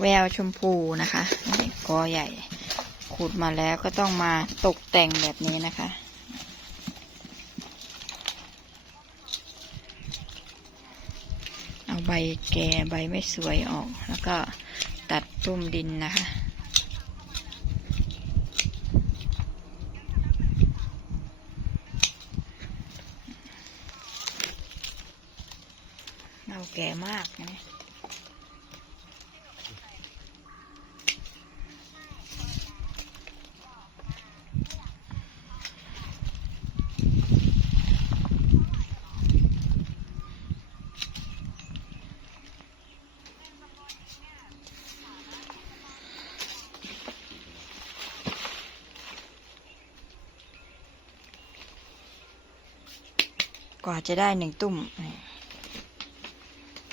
แววชมพูนะคะนี่กอใหญ่ขูดมาแล้วก็ต้องมาตกแต่งแบบนี้นะคะ เอาใบแก่ใบไม่สวยออกแล้วก็ตัดตุ้มดินนะคะเราแก่มากนะ กว่าจะได้หนึ่งตุ่ม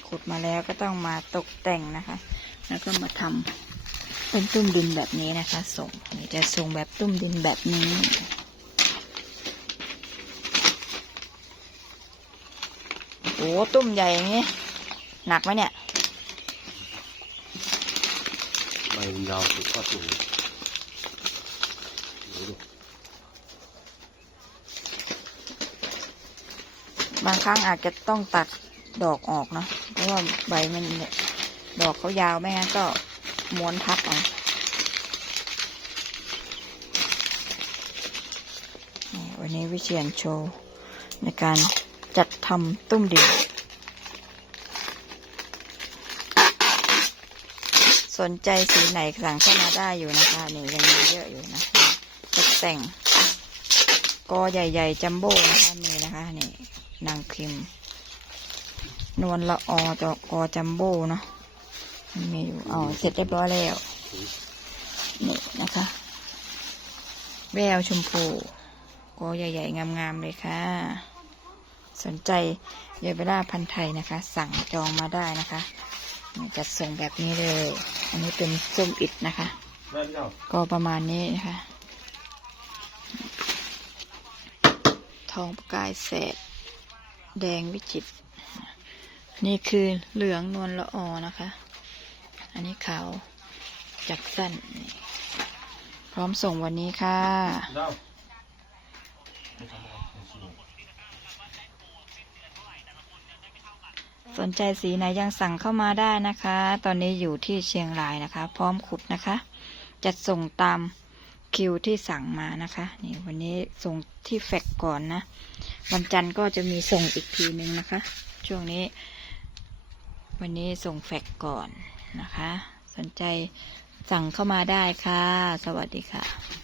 ขุดมาแล้วก็ต้องมาตกแต่งนะคะ แล้วก็มาทำเป็นตุ้มดินแบบนี้นะคะส่งจะส่งแบบตุ้มดินแบบนี้โอ้ตุ้มใหญ่อย่างนี้ หนักไหมเนี่ยใบยาวสุดก็สูงดู บางครั้งอาจจะต้องตัดดอกออกเนาะเพราะว่าใบมันดอกเขายาวไม่งั้นก็ม้วนทับเอาวันนี้วิเชียนโชว์ ในการจัดทำตุ้มดินสนใจสีไหนสั่งเข้ามาได้อยู่นะคะนี่ยังมีเยอะอยู่นะตกแต่งกอใหญ่ ๆ จัมโบ้นะคะมีนะคะนี่ นางพิมนวลละออตอกอจัมโบ้เนาะมีอยู่เอ๋อเสร็จเรียบร้อยแล้วนี่นะคะ แววชมพูกอใหญ่ ๆ งามๆเลยค่ะ สนใจเยเวล่าพันธ์ไทยนะคะ สั่งจองมาได้นะคะจัดส่งแบบนี้เลย อันนี้เป็นส้มอิดนะคะ ก็ประมาณนี้นะคะ ทองประกายแสด แดงวิจิตรนี่คือเหลืองนวลละออนะคะ อันนี้ขาวจักสั้นนี่พร้อมส่งวันนี้ค่ะเจ้าสนใจสีไหนยังสั่งเข้ามาได้นะคะ ตอนนี้อยู่ที่เชียงรายนะคะ พร้อมขุดนะคะ จัดส่งตาม คิวที่สั่งมานะคะนี่วันนี้ส่งที่แฟกก่อนนะ วันจันทร์ก็จะมีส่งอีกทีนึงนะคะ ช่วงนี้ วันนี้ส่งแฟกก่อนนะคะ สนใจสั่งเข้ามาได้ค่ะ สวัสดีค่ะ